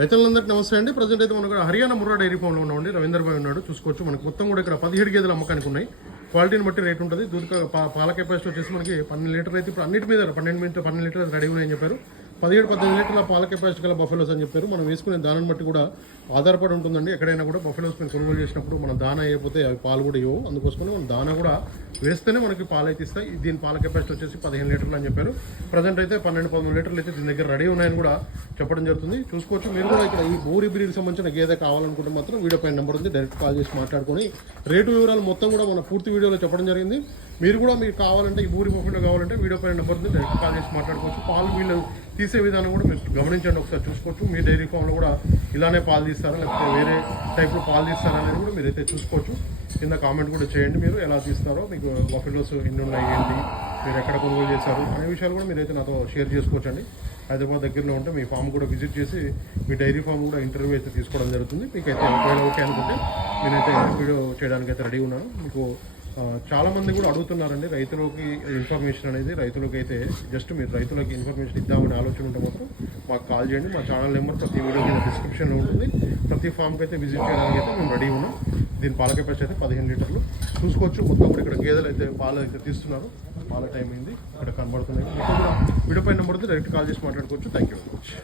రైతులందరికీ నమస్తే అండి. ప్రజెంట్ అయితే మనకు హర్యానా ముర్రా డైరీ ఫామ్లో ఉన్నామండి. రవీందర్ భాయ్ ఉన్నాడు, చూసుకోవచ్చు. మనకు మొత్తం కూడా ఇక్కడ 17 గేదెలు అమ్మకానికి ఉన్నాయి. క్వాలిటీని బట్టి రేట్ ఉంటుంది. దూరిక పాల కెపాసిటీ వచ్చేసి మనకి 12 లీటర్ అయితే ఇప్పుడు అన్నిటి మీద 12 లీటర్ రెడీ ఉన్నాయని చెప్పారు. 17-18 లీటర్ల పాల కెపాసిటీ గల బఫెలోస్ అని చెప్పారు. మనం వేసుకునే దానాన్ని బట్టి కూడా ఆధారపడి ఉంటుందండి. ఎక్కడైనా కూడా బఫెలోస్ మేము కొనుగోలు చేసినప్పుడు మన దానా అయిపోతే అవి పాలు కూడా ఇవ్వవు. అందుకోసమని మనం దానా కూడా వేస్తేనే మనకి పాలు అయితే ఇస్తాయి. దీని పాల కెపాసిటీ వచ్చేసి 15 లీటర్లు అని చెప్పారు. ప్రజెంట్ అయితే 12-13 లీటర్లు అయితే దీని దగ్గర రెడీ ఉన్నాయని కూడా చెప్పడం జరుగుతుంది. చూసుకోవచ్చు. మీరు కూడా ఇక్కడ ఈ బోరి బ్రీడ్కి సంబంధించిన గేదె కావాలనుకుంటే మాత్రం వీడియో పైన నెంబర్ ఉంది, డైరెక్ట్ కాల్ చేసి మాట్లాడుకొని రేటు వివరాలు మొత్తం కూడా మన పూర్తి వీడియోలో చెప్పడం జరిగింది. మీరు కూడా మీకు కావాలంటే ఈ బూరి బఫెలో కావాలంటే వీడియో పైన నెంబర్ ఉంది, డైరెక్ట్ కాల్ చేసి మాట్లాడుకోవచ్చు. పాలు వీళ్ళు తీసే విధానం కూడా మీరు గమనించండి, ఒకసారి చూసుకోవచ్చు. మీ డైరీ ఫామ్లో కూడా ఇలానే పాలు తీస్తారా లేకపోతే వేరే టైప్లో పాలు తీస్తారా అనేది కూడా మీరైతే చూసుకోవచ్చు. కింద కామెంట్ కూడా చేయండి, మీరు ఎలా తీస్తారో, మీకు బఫెలోస్ ఎన్ని ఉన్నాయి, ఏంటి, మీరు ఎక్కడ కొనుగోలు చేశారు అనే విషయాలు కూడా మీరైతే నాతో షేర్ చేసుకోవచ్చండి. హైదరాబాద్ దగ్గరలో ఉంటే మీ ఫామ్ కూడా విజిట్ చేసి మీ డైరీ ఫామ్ కూడా ఇంటర్వ్యూ అయితే తీసుకోవడం జరుగుతుంది. మీకైతే ఒకవేళ ఓకే అనుకుంటే నేనైతే వీడియో చేయడానికి అయితే రెడీ ఉన్నాను. మీకు చాలామంది కూడా అడుగుతున్నారండి రైతులకి ఇన్ఫర్మేషన్ అనేది. రైతులకి అయితే జస్ట్ మీరు రైతులకి ఇన్ఫర్మేషన్ ఇద్దామని ఆలోచన ఉంటే మాత్రం మాకు కాల్ చేయండి. మా ఛానల్ నెంబర్ ప్రతి వీడియో కింద డిస్క్రిప్షన్లో ఉంటుంది. ప్రతి ఫామ్కి అయితే విజిట్ చేయడానికి అయితే మేము రెడీ ఉన్నాం. దీని పాల కెపాసిటీ అయితే 15 లీటర్లు చూసుకోవచ్చు. మొత్తం కూడా ఇక్కడ గేదెలు అయితే పాలు అయితే తీస్తున్నారు. పాల టైం అయింది, ఇక్కడ కనబడుతున్నాయి. మీకు కూడా వీడియో పైన నెంబర్ ఉంది, డైరెక్ట్ కాల్ చేసి మాట్లాడుకోవచ్చు. Thank you very much.